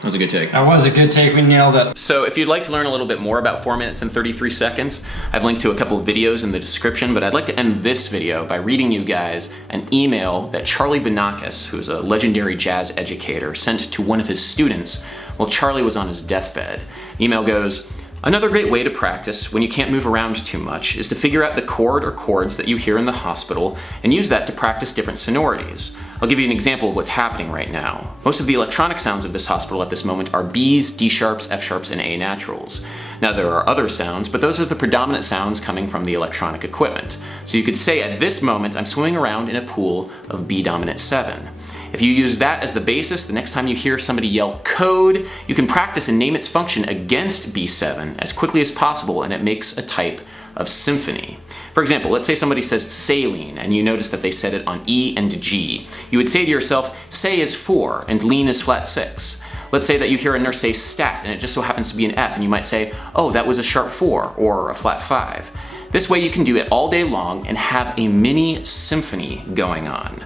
That was a good take. That was a good take, we nailed it. So if you'd like to learn a little bit more about 4 minutes and 33 seconds, I've linked to a couple of videos in the description, but I'd like to end this video by reading you guys an email that Charlie Banakis, who's a legendary jazz educator, sent to one of his students while Charlie was on his deathbed. The email goes, "Another great way to practice when you can't move around too much is to figure out the chord or chords that you hear in the hospital and use that to practice different sonorities. I'll give you an example of what's happening right now. Most of the electronic sounds of this hospital at this moment are Bs, D sharps, F sharps, and A naturals. Now there are other sounds, but those are the predominant sounds coming from the electronic equipment. So you could say at this moment I'm swimming around in a pool of B dominant 7. If you use that as the basis, the next time you hear somebody yell code, you can practice and name its function against B7 as quickly as possible, and it makes a type of symphony. For example, let's say somebody says saline and you notice that they said it on E and G. You would say to yourself, say is 4 and lean is flat 6. Let's say that you hear a nurse say stat and it just so happens to be an F, and you might say, oh, that was a sharp 4 or a flat 5. This way you can do it all day long and have a mini symphony going on.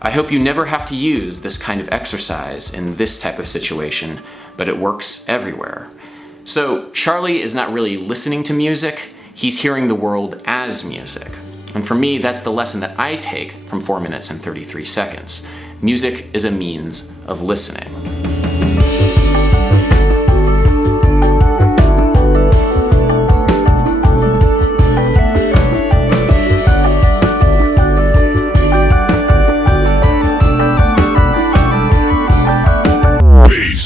I hope you never have to use this kind of exercise in this type of situation, but it works everywhere. So Charlie is not really listening to music, he's hearing the world as music. And for me, that's the lesson that I take from 4 minutes and 33 seconds. Music is a means of listening.